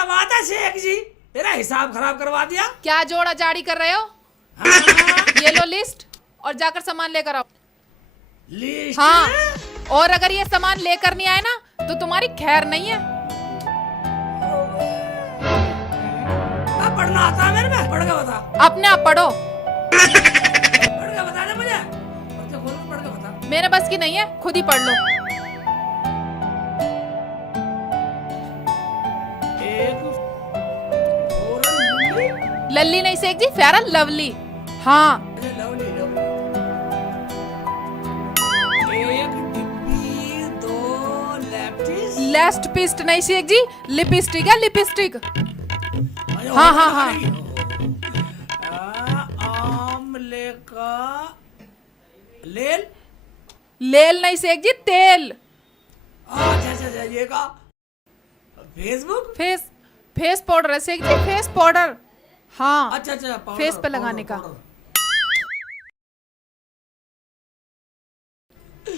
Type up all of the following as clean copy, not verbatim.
क्या बात है शेख जी, मेरा हिसाब खराब करवा दिया। क्या जोड़ा जाड़ी कर रहे हो? हाँ, ये लो लिस्ट और जाकर सामान लेकर आओ। लिस्ट हाँ, और अगर ये सामान लेकर नहीं आए ना तो तुम्हारी खैर नहीं है। अब पढ़ना आता है मेरे में, पढ़ के बता। अपने आप पढ़ो। पढ़ के बता दे मुझे, पर्चे खोल के पढ़ के बता। मेरे बस की नहीं है, खुद ही पढ़ लो। एक फौरन लल्ली नहीं शेख जी, फेयर एंड लवली। हाँ, लवली लवली। एक डिब्बी, दो लैप्टिस। लेस्ट पिस्ट नहीं शेख जी, लिपस्टिक है लिपस्टिक। हाँ, हाँ, हाँ। आमले का लेल। लेल नहीं शेख जी, तेल। अच्छा अच्छा अच्छा, ये का फेसबुक। फेस पाउडर है शेख जी, फेस पाउडर। हाँ, अच्छा अच्छा, फेस पे लगाने का।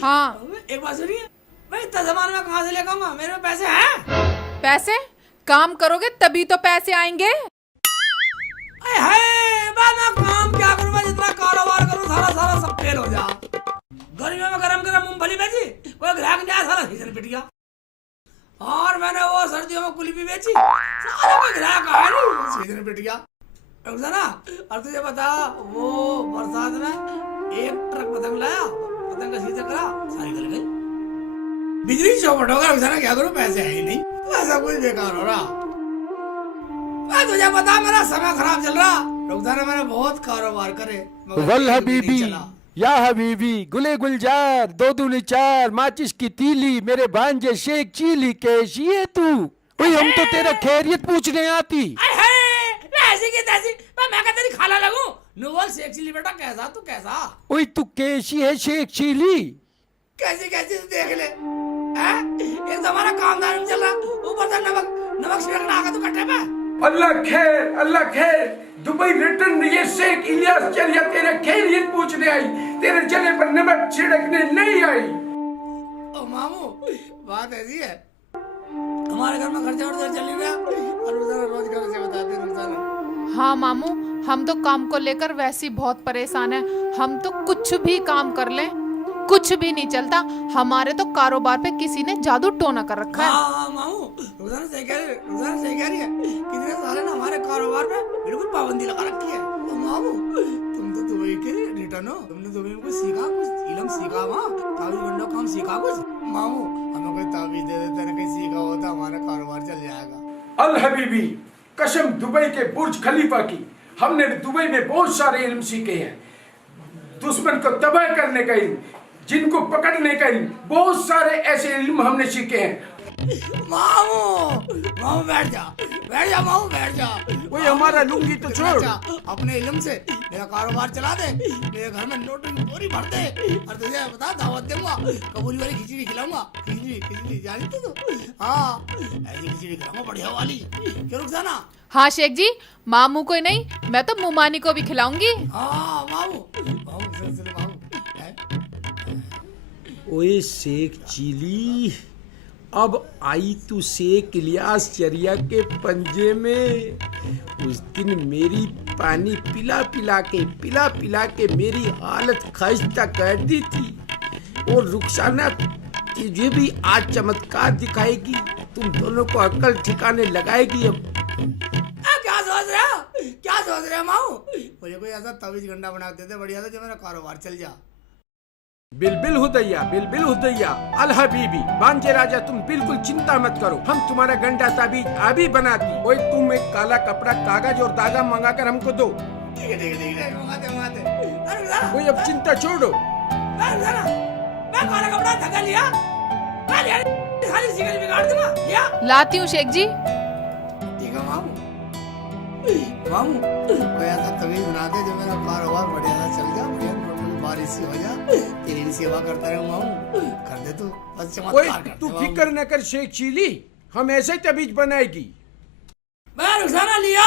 हाँ, एक बात सुनिए, मैं इतना सामान में कहाँ से लेकर आऊंगा? मेरे में पैसे हैं? पैसे काम करोगे तभी तो पैसे आएंगे। अरे है, मैं काम क्या करूं? मैं जितना कारोबार करूं सारा सारा सब फेल हो जा। गर्मियों में गरम गरम मूंगफली बेची, कोई ग्राहक नहीं आया, सारा सीजन पिट गया। और मैंने वो सर्दियों में कुल्फी बेची, सारा कोई ग्राहक आया नहीं, सीजन पिट गया। ना, और तुझे बता, वो बरसात में एक ट्रक पतंग लाया, पतंग का सीजन करा, सारी गल गई। बिजली चौपट हो गया, क्या करूं? पैसे है ही नहीं, ऐसा कुछ बेकार हो रहा। तुझे पता मेरा समय खराब चल रहा, रुकसाना मैंने बहुत कारोबार करे, वल हबीबी या हबीबी गुले गुलजार दो दूनी चार माचिस की तीली मेरे भांजे शेख चीली कैसी है तू? ओए हम तो तेरा खैरियत पूछने आती। ऐसी की तैसी, मैं क्या तेरी खाला लगूं? नोवल शेख चिली बेटा, कैसा तू कैसा? ओए तू कैसी है शेख चीली? कैसी कैसी तू देख ले, हैं? एक तो हमारा कामदार में चल रहा, ऊपर से नमक छिड़कना आगा तू कट्टे पे। अल्लाह खैर, दुबई रिटर्न ये शेख इलियास चरिया तेरे खैरियत पूछने आई, तेरे जले पर नमक छिड़कने नहीं आई। ओ मामू, बात ऐसी है, हमारे घर में खर्चा वर्चा चल नहीं रहा, और रोजाना रोज घर से बताते हैं रोजाना। हाँ मामू, हम तो काम को लेकर वैसे ही बहुत परेशान हैं। हम तो कुछ भी काम कर लें, कुछ भी नहीं चलता। हमारे तो कारोबार पे किसी ने जादू टोना कर रखा है। हाँ मामू, रोजाना सही कह रही है, कितने साले ना हमारे कारोबार पे बिल्कुल पाबंदी लगा रखी है। तो मामू, तुम तो दुबई के रिटर्न हो, तुमने दुबई में कुछ सीखा, कुछ इल्म सीखा वहाँ, ताबीज बंडो काम सीखा कुछ? मामू, हमें कोई ताबीज दे देते ना, कहीं सीखा होता हमारा कारोबार चल जाएगा। अल हबीबी, कसम दुबई के बुर्ज खलीफा की, हमने दुबई में बहुत सारे इल्म सीखे हैं। दुश्मन को तबाह करने का इल्म, जिनको पकड़ने का इल्म, बहुत सारे ऐसे इल्म हमने सीखे हैं। मामू बैठ जा मामू, बैठ जा। वही हमारा लुंगी तो छोड़, अपने इल्म से मेरा कारोबार चला दे, मेरे घर में नोटों की बोरी भर दे, और तुझे बता दावत दूंगा, कबूली वाली खिचड़ी खिलाऊंगा। खिचड़ी जानी तू? हाँ, ऐसी खिचड़ी खिलाऊंगा बढ़िया वाली, क्यों रुखसाना? हाँ शेख जी, मामू को ही नहीं, मैं तो मुमानी को भी खिलाऊंगी। हाँ मामू, मामू। ओए शेख चिली, अब आई तू शेख इलियास चरिया के पंजे में। उस दिन मेरी पानी पिला पिला के मेरी हालत खस्ता कर दी थी। और रुखसाना तुझे भी आज चमत्कार दिखाएगी, तुम दोनों को अक्ल ठिकाने लगाएगी। अब क्या सोच रहे हो मामू? मुझे कोई ऐसा तवीज गंडा बना देते बढ़िया था, जो मेरा कारोबार चल जा। बिल्बिल हुदैया अल हबीबी, भांजे राजा तुम बिल्कुल चिंता मत करो, हम तुम्हारा गंडा ताबीज अभी बनाती। ओए तुम एक काला कपड़ा, कागज और धागा मंगा कर हमको दो। ठीक है, मंगाते। कोई अब चिंता छोड़ो। मैं काला कपड़ा धागा लिया, सारी सिगरेट बिगाड़ दूंगा, लिया। लाती हूँ शेख जी। ठीक है मामू, कोई ऐसा तवीज बना दे जो मेरा कारोबार बढ़िया सा चल जा, बढ़िया नोटों की बारिश सी हो जा, तेरी सेवा करता रहूं मामू। कर दे तू, बस चमत्कार कर दे। तू फिक्र न कर शेख चिली, हम ऐसे तबीज बनाएगी। मैं रुखसाना लिया।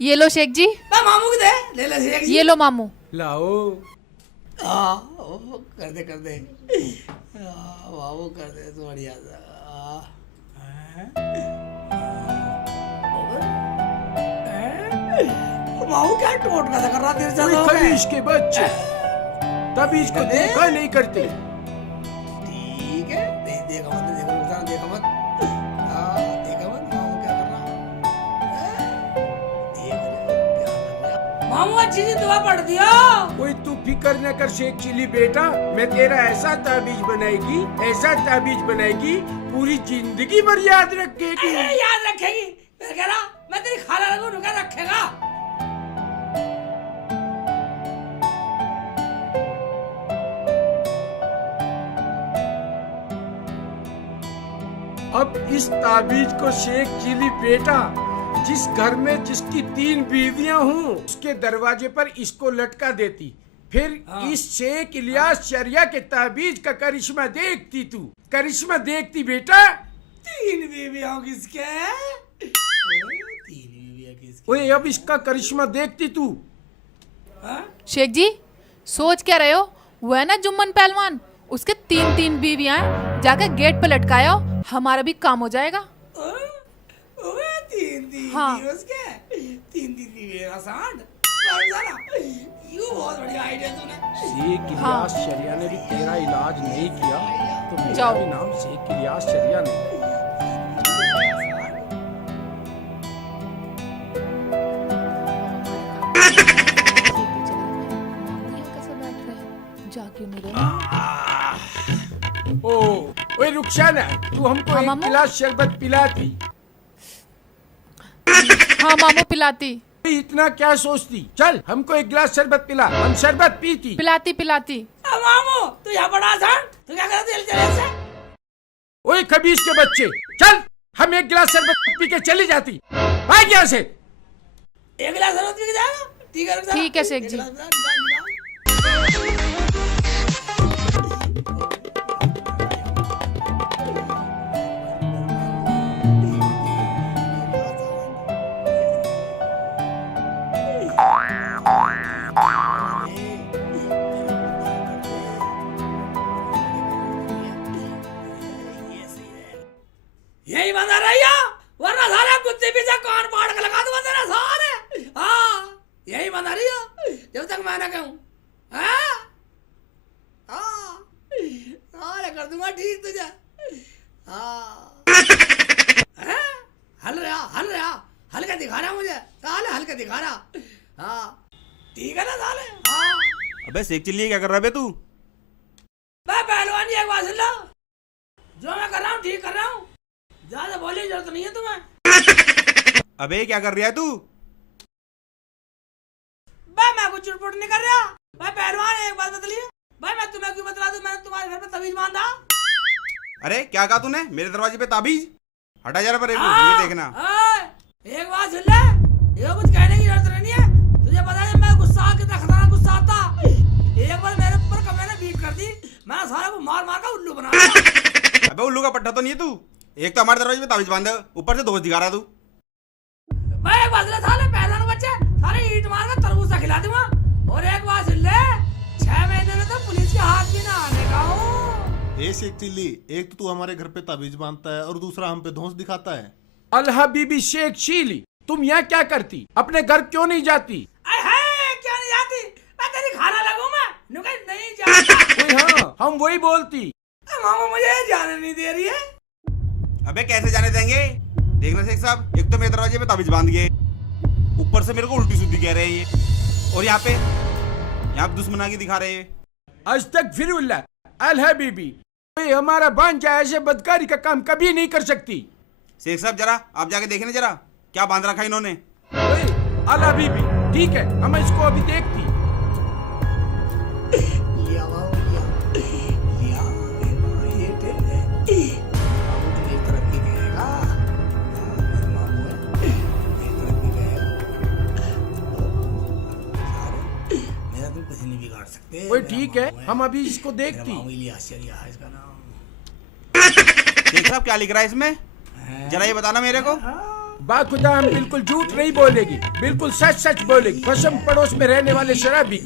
ये लो शेख जी। मैं मामू को दे, ले शेख जी। ये लो मामू। लाओ। कर दे। मामू कर दे तो बढ़िया सा। मामू क्या टोट का कर रहा तेरे साथ कोई हो गए? खबीज के बच्चे तभी इसको कहते? देखा नहीं करते। ठीक है, नहीं देखा मत, देखा मत, देखा मत। हाँ, देखा मत, मामू क्या कर रहा है? देख रहे हो, क्या कर रहा है? मामू अच्छी सी दुआ पढ़ दिया। कोई तू फिक्र न कर शेख चिली बेटा, मैं तेरा ऐसा ताबीज बनाएगी पूरी जिंदगी भर याद रखेगी। अरे याद रखेगी, मैं कह रहा मैं तेरी खाला लगूं, क्या रखेगा? अब इस ताबीज को शेख चिली बेटा, जिस घर में जिसकी 3 बीवियां हों उसके दरवाजे पर इसको लटका देती, फिर इस शेख इलियास शरिया के ताबीज का करिश्मा देखती तू, करिश्मा देखती बेटा। 3 बीवियां किसके? ओए, 3 बीवियां किसके? ओए अब इसका करिश्मा देखती तू। हाँ? शेख जी सोच क्या रहे हो? वो है ना जुम्मन पहलवान, उसके 3 बीवियां हैं, जाके गेट पे लटकाया, हमारा भी काम हो जाएगा। ओए 3 हाँ। उसके 3 बीवियां सांड। यू बहुत बढ़िया आइडिया तूने। शेख इलियास शरिया ने भी तेरा इलाज नहीं किया तो मेरा जाओ। भी नाम शेख इलियास शरिया नहीं। जाके मेरे ओ ओए रुखसाना, तू हमको हाँ, एक मामू? गिलास शरबत पिलाती। हाँ मामू पिलाती इतना क्या सोचती, चल हमको एक गिलास शरबत पिला, हम शरबत पीती। पिलाती पिलाती। अब मामू तू यहाँ बड़ा सांड, तू क्या कर रहा तेल से? ओए खबीज के बच्चे, चल हम एक गिलास शरबत पी के चली जाती। भाग यहाँ से। एक गिलास शरबत पी के जाएगा? ठीक है, रुक जा। ठीक है, शेख एक जी। गिलास पिला, निकाल। यही बंदा रहिया, वरना सारे कुत्ते पीछे कान फाड़ के लगा दूंगा तेरा सारे। हाँ, यही बंदा रहिया जब तक मैं ना कहूँ। हाँ, हाँ, सारे कर दूंगा ठीक तुझे। हाँ, हैं? हल रहा, हल्का दिखा रहा मुझे, साले हल्का दिखा रहा। हाँ, ठीक है ना साले? हाँ, अबे शेख चिल्ली क्या कर रहा है बे तू? मैं पहलवानी एक बात सुन लो, जो मैं कर रहा हूँ ठीक कर रहा हूँ, ज्यादा बोलने की जरूरत नहीं है तुम्हें। अबे क्या कर रहा है तू? भाई मैं कुछ चुटपुट नहीं कर रहा। भाई पहलवान एक बात बतलिए, भाई मैं तुम्हें क्यों बतला दूं, मैंने तुम्हारे घर पे तवीज बांधा। अरे क्या कहा तूने? मेरे दरवाजे पे ताबीज? हटा जरा पर ये देखना। एक बात सुन ले, ये कुछ कहने की जरूरत नहीं है। तुझे पता है मैं गुस्सा कितना खतरनाक गुस्सा आता। एक बार मेरे ऊपर कमरे ने बीट कर दी, मैं सारे को मार मार का उल्लू बना दिया। अबे उल्लू का पट्टा तो नहीं है तू? एक तो हमारे दरवाजे पे ताबीज बांधे, ऊपर से दोस्त दिखा रहा तू। भाई एक बात सुन ले, साले पहलवान बच्चे सारे ईंट मार कर तरबूज सा खिला दूंगा। और एक बात सुन ले, 6 महीने में तो पुलिस के हाथ भी ना आने का हूँ। ए शेख चिल्ली, एक तो तू हमारे घर पे ताबीज बांधता है और दूसरा हम पे धौंस दिखाता है। अलहा बीबी शेख चिली, तुम यहाँ क्या करती, अपने घर क्यों नहीं जाती? क्या नहीं जाती? मैं तेरी खाना लगूं मैं? नुका नहीं जाता। ओए हाँ, हम वही बोलती। मामा मुझे जाने नहीं दे रही है। अबे कैसे जाने देंगे? देखना शेख साहब, एक तो मेरे दरवाजे पे ताबीज बांध गए, ऊपर से मेरे को उल्टी सीधी कह रहे हैं ये, और यहाँ पे दुश्मनागी दिखा रहे हैं। आज तक फिर अलहा बीबी, कोई हमारा भांजा ऐसे बदकारी का काम कभी नहीं कर सकती। शेख साहब जरा आप जाके देखें जरा क्या बांध रखा है इन्होंने। ओए अलहा बीबी, ठीक है हम इसको अभी देखती। लिया मामा, लिया ये मामू तो एक तरफ ही गएगा। मामू है, एक तरफ ही गएगा। मेरा तुम कुछ नहीं बिगाड़ सकते। ओए ठीक है, हम अभी इसको देखती। मामू इलियास शरिया है इसका नाम। शेख साहब क्या लिख रहा है इसमें? जरा ये बताना मेरे को। बाखुदा हम बिल्कुल झूठ नहीं बोलेगी, बिल्कुल सच सच बोलेगी, कसम पड़ोस में रहने वाले शराबी।